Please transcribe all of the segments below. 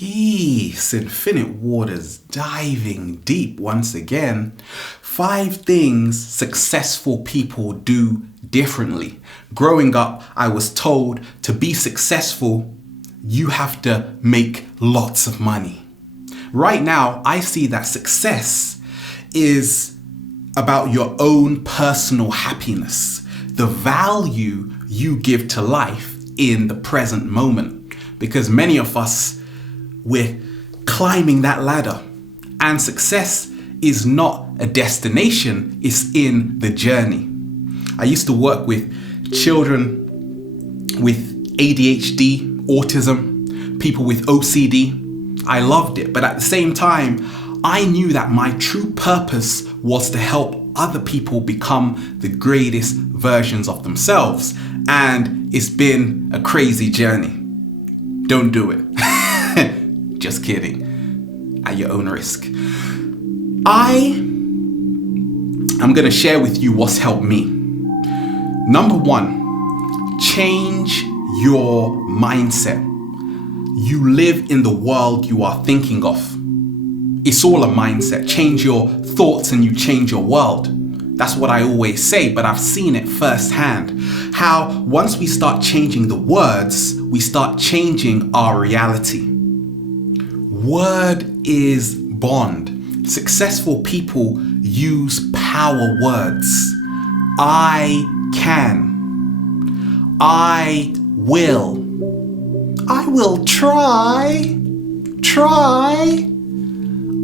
Peace, infinite waters, diving deep once again. 5 things successful people do differently. Growing up, I was told to be successful, you have to make lots of money. Right now, I see that success is about your own personal happiness, the value you give to life in the present moment. Because many of us, we're climbing that ladder, and success is not a destination, it's in the journey. I used to work with children with ADHD, autism, people with OCD. I loved it, but at the same time, I knew that my true purpose was to help other people become the greatest versions of themselves. And it's been a crazy journey. Don't do it. Just kidding. At your own risk. I'm going to share with you what's helped me. Number 1, change your mindset. You live in the world you are thinking of. It's all a mindset. Change your thoughts and you change your world. That's what I always say, but I've seen it firsthand. How once we start changing the words, we start changing our reality. Word is bond. Successful people use power words. I can. I will. I will try.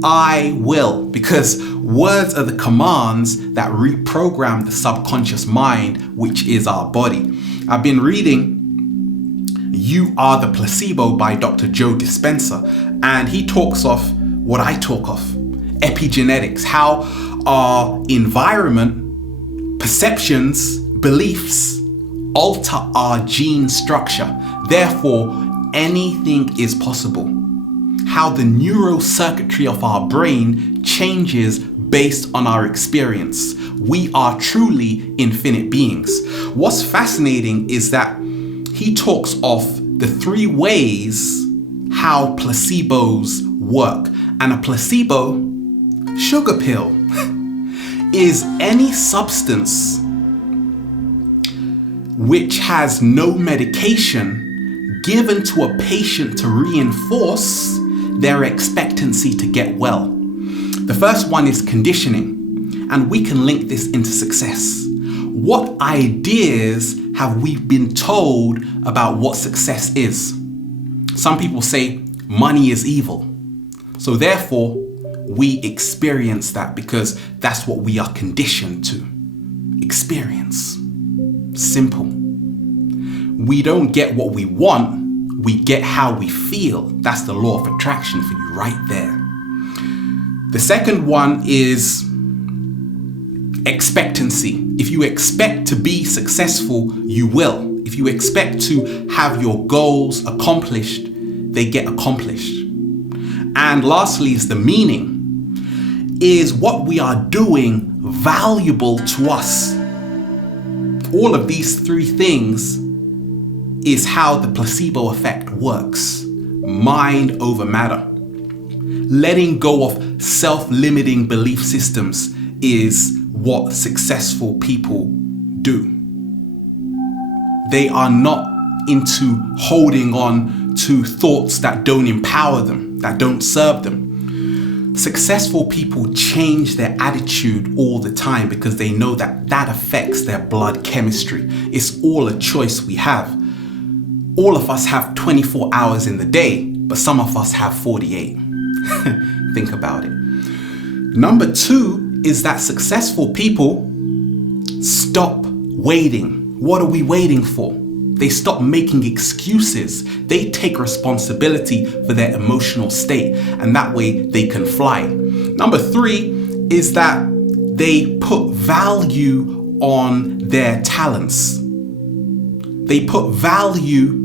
I will. Because words are the commands that reprogram the subconscious mind, which is our body. I've been reading You Are the Placebo by Dr. Joe Dispenza, and he talks of what I talk of, epigenetics, how our environment, perceptions, beliefs alter our gene structure. Therefore, anything is possible. How the neurocircuitry of our brain changes based on our experience. We are truly infinite beings. What's fascinating is that he talks of the 3 ways how placebos work. And a placebo, sugar pill, is any substance which has no medication given to a patient to reinforce their expectancy to get well. The first one is conditioning, and we can link this into success. What ideas have we been told about what success is? Some people say money is evil. So therefore, we experience that because that's what we are conditioned to experience. Simple. We don't get what we want, we get how we feel. That's the law of attraction for you right there. The second one is expectancy. If you expect to be successful, you will. If you expect to have your goals accomplished, they get accomplished. And lastly is the meaning. Is what we are doing valuable to us? All of these 3 things is how the placebo effect works. Mind over matter. Letting go of self-limiting belief systems is what successful people do. They are not into holding on to thoughts that don't empower them, that don't serve them. Successful people change their attitude all the time because they know that that affects their blood chemistry. It's all a choice we have. All of us have 24 hours in the day, but some of us have 48. Think about it. Number 2 is that successful people stop waiting. What are we waiting for? They stop making excuses. They take responsibility for their emotional state, and that way they can fly. Number 3 is that they put value on their talents. They put value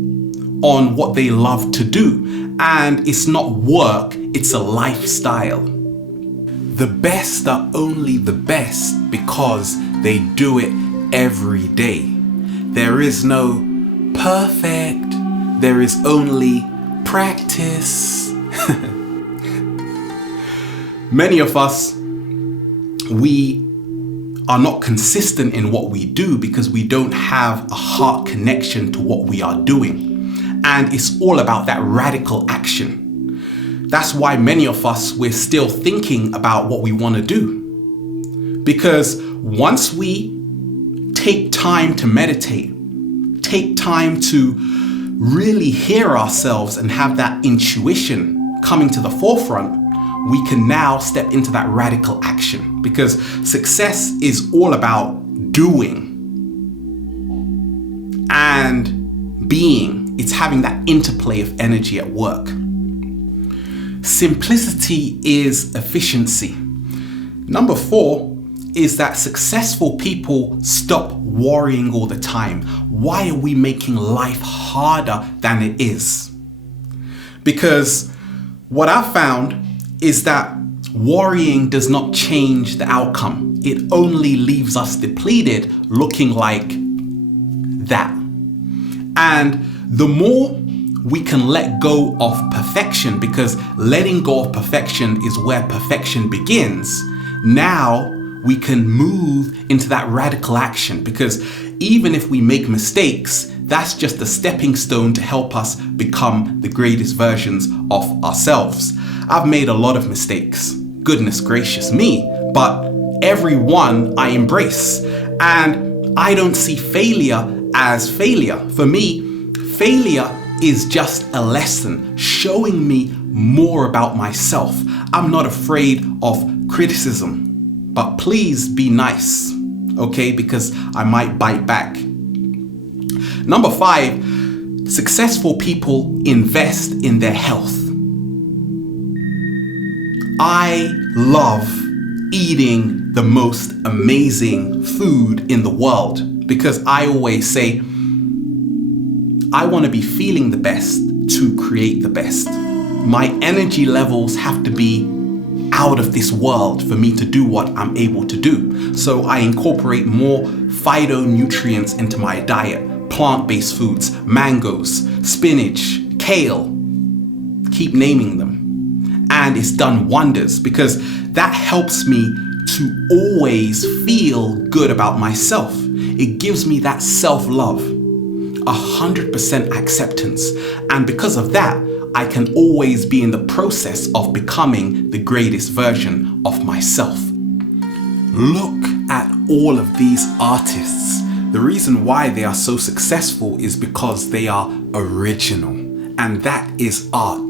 on what they love to do, and it's not work, it's a lifestyle. The best are only the best because they do it every day. There is no perfect, there is only practice Many of us, we are not consistent in what we do because we don't have a heart connection to what we are doing. And it's all about that radical action. That's why many of us, we're still thinking about what we want to do. Because once we take time to meditate, take time to really hear ourselves and have that intuition coming to the forefront, we can now step into that radical action, because success is all about doing and being. It's having that interplay of energy at work. Simplicity is efficiency. Number 4 is that successful people stop worrying all the time. Why are we making life harder than it is? Because what I've found is that worrying does not change the outcome. It only leaves us depleted, looking like that. And the more we can let go of perfection, because letting go of perfection is where perfection begins, now we can move into that radical action, because even if we make mistakes, that's just a stepping stone to help us become the greatest versions of ourselves. I've made a lot of mistakes, goodness gracious me, but every one I embrace. And I don't see failure as failure. For me, failure is just a lesson showing me more about myself. I'm not afraid of criticism, but please be nice, okay? Because I might bite back. Number 5, successful people invest in their health. I love eating the most amazing food in the world, because I always say, I want to be feeling the best to create the best. My energy levels have to be out of this world for me to do what I'm able to do. So I incorporate more phytonutrients into my diet, plant-based foods, mangoes, spinach, kale, keep naming them. And it's done wonders, because that helps me to always feel good about myself. It gives me that self-love, 100% acceptance. And because of that, I can always be in the process of becoming the greatest version of myself. Look at all of these artists. The reason why they are so successful is because they are original, and that is art.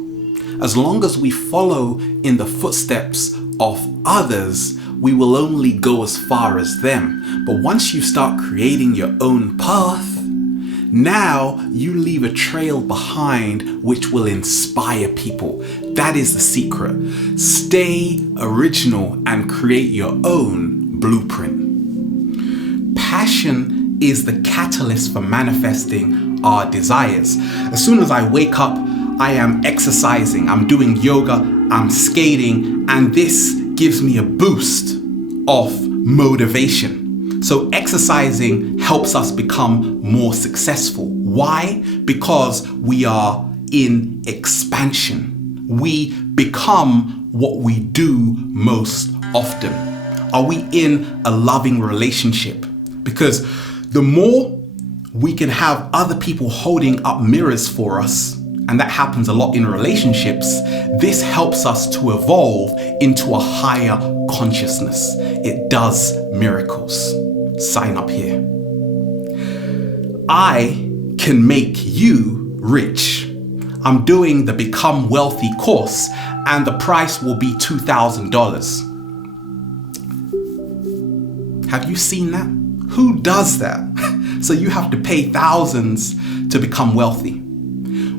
As long as we follow in the footsteps of others, we will only go as far as them. But once you start creating your own path, now you leave a trail behind which will inspire people. That is the secret. Stay original and create your own blueprint. Passion is the catalyst for manifesting our desires. As soon as I wake up, I am exercising, I'm doing yoga, I'm skating, and this gives me a boost of motivation. So exercising helps us become more successful. Why? Because we are in expansion. We become what we do most often. Are we in a loving relationship? Because the more we can have other people holding up mirrors for us, and that happens a lot in relationships, this helps us to evolve into a higher consciousness. It does miracles. Sign up here. I can make you rich. I'm doing the Become Wealthy course, and the price will be $2,000. Have you seen that? Who does that? So you have to pay thousands to become wealthy.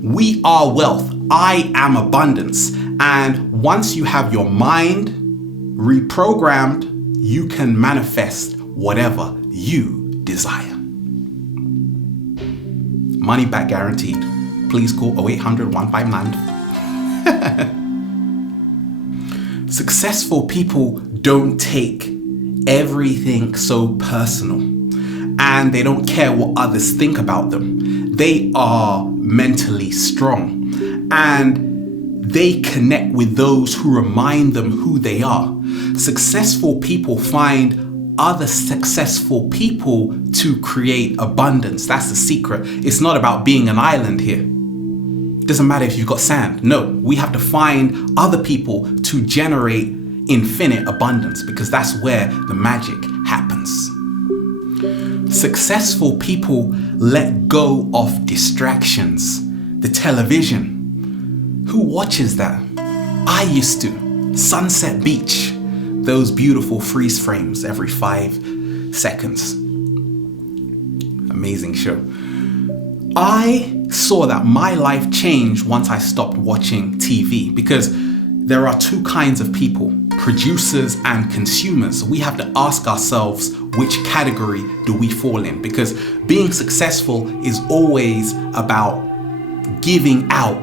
We are wealth. I am abundance. And once you have your mind reprogrammed, you can manifest whatever you desire. Money back guaranteed. Please call 0800-159. Successful people don't take everything so personal, and they don't care what others think about them. They are mentally strong, and they connect with those who remind them who they are. Successful people find other successful people to create abundance. That's the secret. It's not about being an island here. Doesn't matter if you've got sand. No, we have to find other people to generate infinite abundance, because that's where the magic happens. Successful people let go of distractions. The television. Who watches that? I used to. Sunset Beach. Those beautiful freeze frames every 5 seconds. Amazing show. I saw that my life changed once I stopped watching TV, because there are two kinds of people, producers and consumers. We have to ask ourselves, which category do we fall in? Because being successful is always about giving out,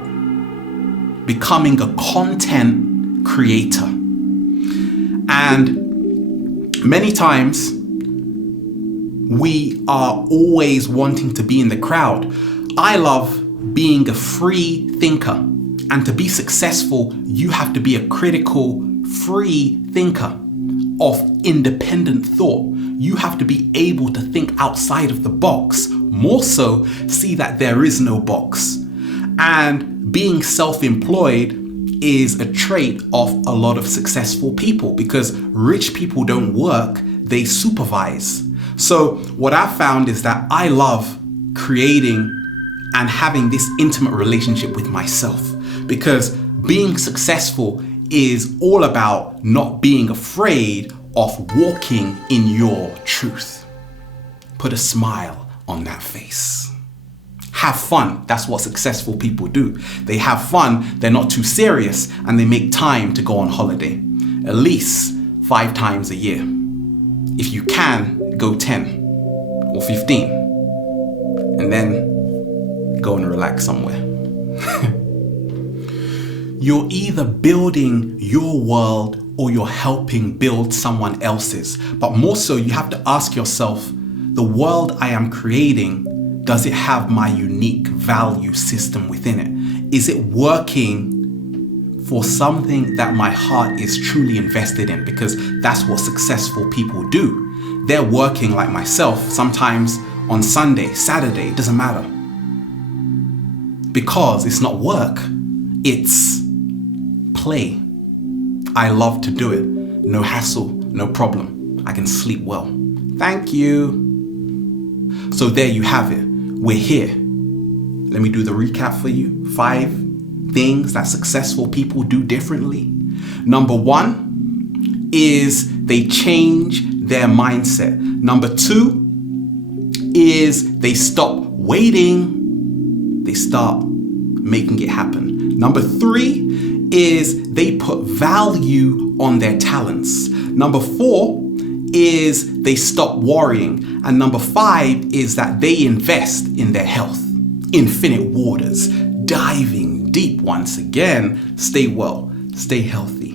becoming a content creator. And many times we are always wanting to be in the crowd. I love being a free thinker. And to be successful, you have to be a critical, free thinker of independent thought. You have to be able to think outside of the box, more so see that there is no box. And being self-employed is a trait of a lot of successful people, because rich people don't work, they supervise. So what I found is that I love creating and having this intimate relationship with myself, because being successful is all about not being afraid of walking in your truth. Put a smile on that face. Have fun. That's what successful people do. They have fun, they're not too serious, and they make time to go on holiday. At least 5 times a year. If you can, go 10 or 15. And then go and relax somewhere. You're either building your world or you're helping build someone else's. But more so, you have to ask yourself, the world I am creating, does it have my unique value system within it? Is it working for something that my heart is truly invested in? Because that's what successful people do. They're working like myself, sometimes on Sunday, Saturday, it doesn't matter. Because it's not work, it's play. I love to do it. No hassle, no problem. I can sleep well. Thank you. So there you have it. We're here. Let me do the recap for you. 5 things that successful people do differently. Number 1 is they change their mindset. Number 2 is they stop waiting. They start making it happen. Number 3 is they put value on their talents. Number 4 is they stop worrying. And number 5 is that they invest in their health. Infinite waters, diving deep once again. Stay well, stay healthy.